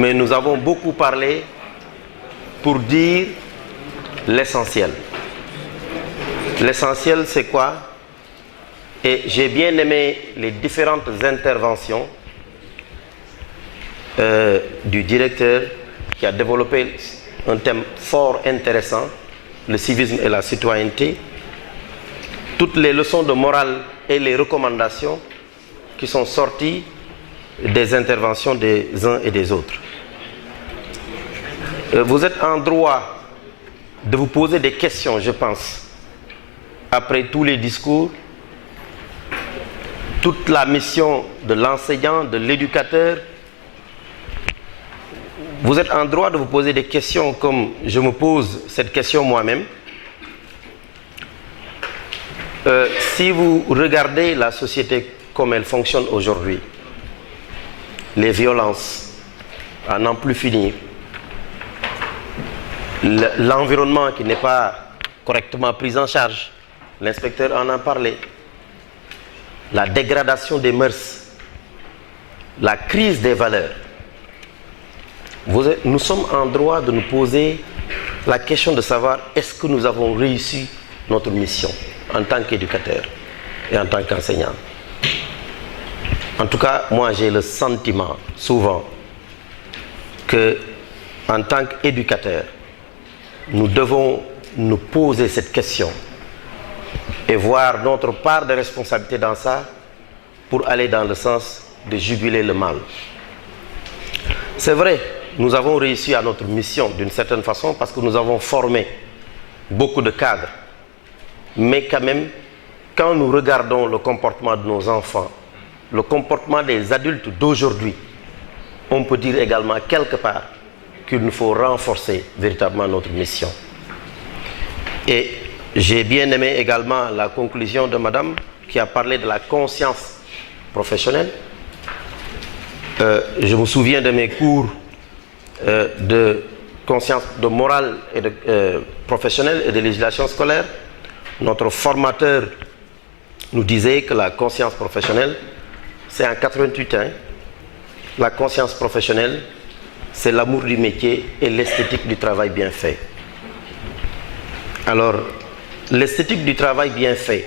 mais nous avons beaucoup parlé pour dire l'essentiel. L'essentiel, c'est quoi? Et j'ai bien aimé les différentes interventions du directeur qui a développé un thème fort intéressant, le civisme et la citoyenneté, toutes les leçons de morale et les recommandations qui sont sorties des interventions des uns et des autres. Vous êtes en droit de vous poser des questions, je pense, après tous les discours, toute la mission de l'enseignant, de l'éducateur. Vous êtes en droit de vous poser des questions comme je me pose cette question moi-même. Si vous regardez la société comme elle fonctionne aujourd'hui, les violences à n'en plus finir, l'environnement qui n'est pas correctement pris en charge, l'inspecteur en a parlé, la dégradation des mœurs, la crise des valeurs. Nous sommes en droit de nous poser la question de savoir est-ce que nous avons réussi notre mission en tant qu'éducateur et en tant qu'enseignant. En tout cas, moi j'ai le sentiment souvent que en tant qu'éducateur, nous devons nous poser cette question et voir notre part de responsabilité dans ça pour aller dans le sens de juguler le mal. C'est vrai, nous avons réussi à notre mission d'une certaine façon parce que nous avons formé beaucoup de cadres. Mais quand même, quand nous regardons le comportement de nos enfants, le comportement des adultes d'aujourd'hui, on peut dire également quelque part qu'il nous faut renforcer véritablement notre mission. Et j'ai bien aimé également la conclusion de madame qui a parlé de la conscience professionnelle. Je me souviens de mes cours de conscience de morale et de professionnelle et de législation scolaire. Notre formateur nous disait que la conscience professionnelle, c'est en 88 ans. La conscience professionnelle, c'est l'amour du métier et l'esthétique du travail bien fait. Alors, l'esthétique du travail bien fait,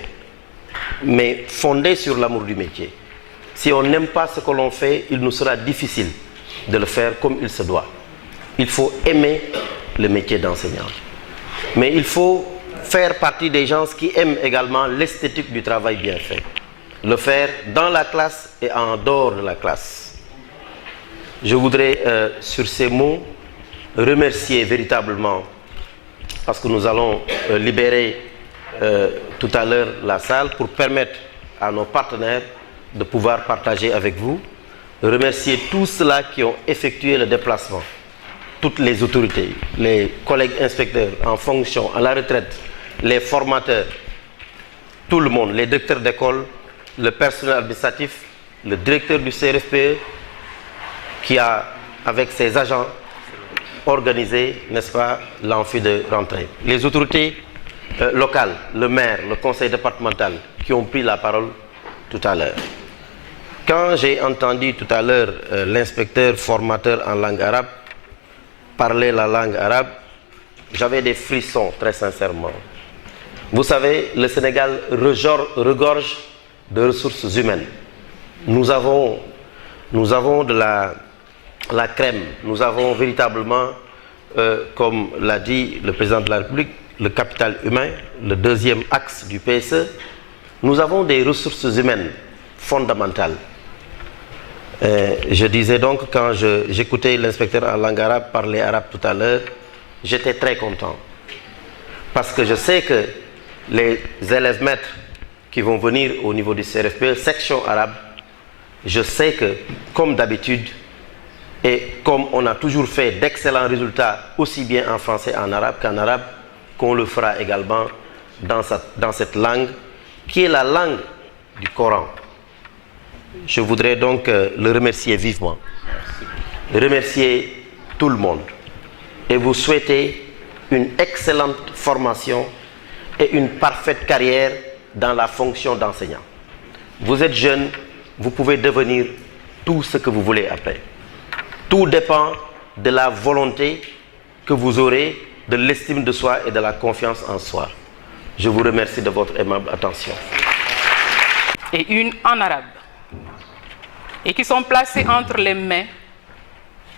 mais fondée sur l'amour du métier. Si on n'aime pas ce que l'on fait, il nous sera difficile de le faire comme il se doit. Il faut aimer le métier d'enseignant. Mais il faut faire partie des gens qui aiment également l'esthétique du travail bien fait. Le faire dans la classe et en dehors de la classe. Je voudrais, sur ces mots, remercier véritablement, parce que nous allons libérer tout à l'heure la salle pour permettre à nos partenaires de pouvoir partager avec vous. Remercier tous ceux-là qui ont effectué le déplacement, toutes les autorités, les collègues inspecteurs en fonction, à la retraite, les formateurs, tout le monde, les directeurs d'école, le personnel administratif, le directeur du CRFPE qui a, avec ses agents, organisé, n'est-ce pas, l'amphi de rentrée. Les autorités locales, le maire, le conseil départemental qui ont pris la parole tout à l'heure. Quand j'ai entendu tout à l'heure l'inspecteur formateur en langue arabe parler la langue arabe, j'avais des frissons, très sincèrement. Vous savez, le Sénégal regorge de ressources humaines. Nous avons de la crème. Nous avons véritablement, comme l'a dit le président de la République, le capital humain, le deuxième axe du PSE. Nous avons des ressources humaines fondamentales. Je disais donc, quand j'écoutais l'inspecteur en langue arabe parler arabe tout à l'heure, j'étais très content. Parce que je sais que les élèves maîtres qui vont venir au niveau du CRFPE, section arabe, je sais que, comme d'habitude, et comme on a toujours fait d'excellents résultats, aussi bien en français en arabe qu'en arabe, qu'on le fera également dans cette langue, qui est la langue du Coran. Je voudrais donc le remercier vivement, remercier tout le monde et vous souhaiter une excellente formation et une parfaite carrière dans la fonction d'enseignant. Vous êtes jeune, vous pouvez devenir tout ce que vous voulez après. Tout dépend de la volonté que vous aurez, de l'estime de soi et de la confiance en soi. Je vous remercie de votre aimable attention. Et une en arabe, et qui sont placées entre les mains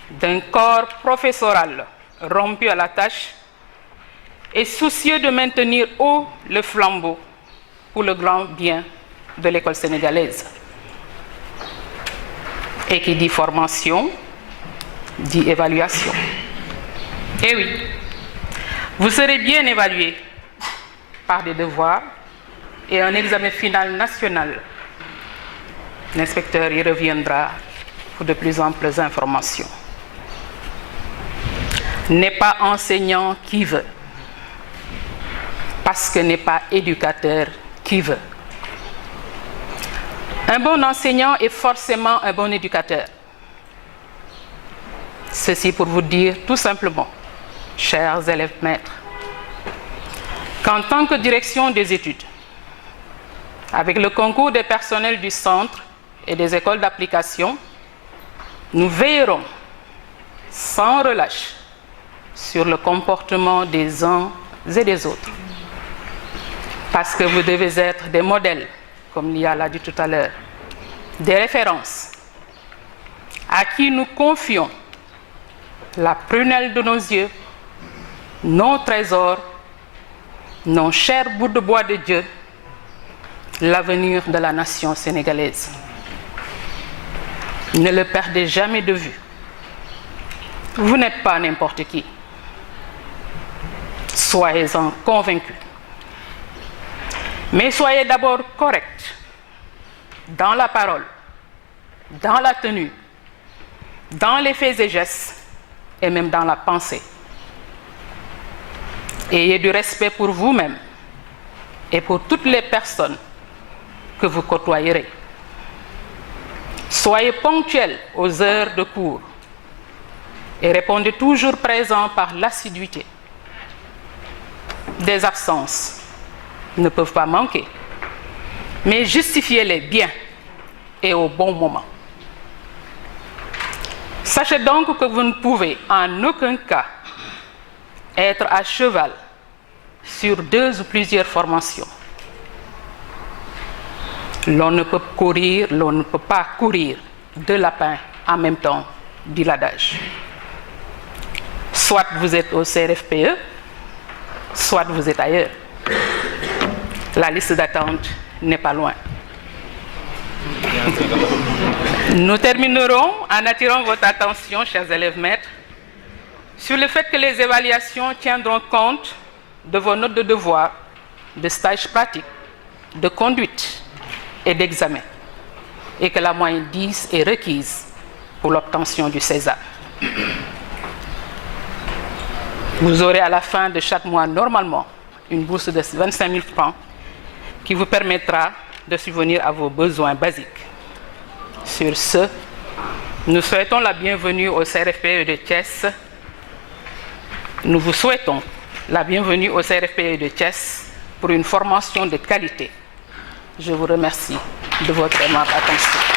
d'un corps professoral rompu à la tâche et soucieux de maintenir haut le flambeau pour le grand bien de l'école sénégalaise. Et qui dit formation, dit évaluation. Et oui, vous serez bien évalué par des devoirs et un examen final national. L'inspecteur y reviendra pour de plus amples informations. N'est pas enseignant qui veut, parce que n'est pas éducateur qui veut. Un bon enseignant est forcément un bon éducateur. Ceci pour vous dire tout simplement, chers élèves maîtres, qu'en tant que direction des études, avec le concours des personnels du centre et des écoles d'application, nous veillerons sans relâche sur le comportement des uns et des autres. Parce que vous devez être des modèles, comme Lia l'a dit tout à l'heure, des références à qui nous confions la prunelle de nos yeux, nos trésors, nos chers bouts de bois de Dieu, l'avenir de la nation sénégalaise. Ne le perdez jamais de vue. Vous n'êtes pas n'importe qui. Soyez-en convaincus. Mais soyez d'abord corrects dans la parole, dans la tenue, dans les faits et gestes, et même dans la pensée. Ayez du respect pour vous-même et pour toutes les personnes que vous côtoyerez. Soyez ponctuels aux heures de cours et répondez toujours présent par l'assiduité. Des absences ne peuvent pas manquer, mais justifiez-les bien et au bon moment. Sachez donc que vous ne pouvez en aucun cas être à cheval sur 2 ou plusieurs formations. L'on ne peut pas courir 2 lapins en même temps, dit l'adage. Soit vous êtes au CRFPE, soit vous êtes ailleurs. La liste d'attente n'est pas loin. Nous terminerons en attirant votre attention, chers élèves maîtres, sur le fait que les évaluations tiendront compte de vos notes de devoir, de stages pratiques, de conduite et d'examen, et que la moyenne 10 est requise pour l'obtention du César. Vous aurez à la fin de chaque mois, normalement, une bourse de 25 000 francs qui vous permettra de subvenir à vos besoins basiques. Sur ce, nous souhaitons la bienvenue au CRFPE de Thiès. Nous vous souhaitons la bienvenue au CRFPE de Thiès pour une formation de qualité. Je vous remercie de votre aimable attention.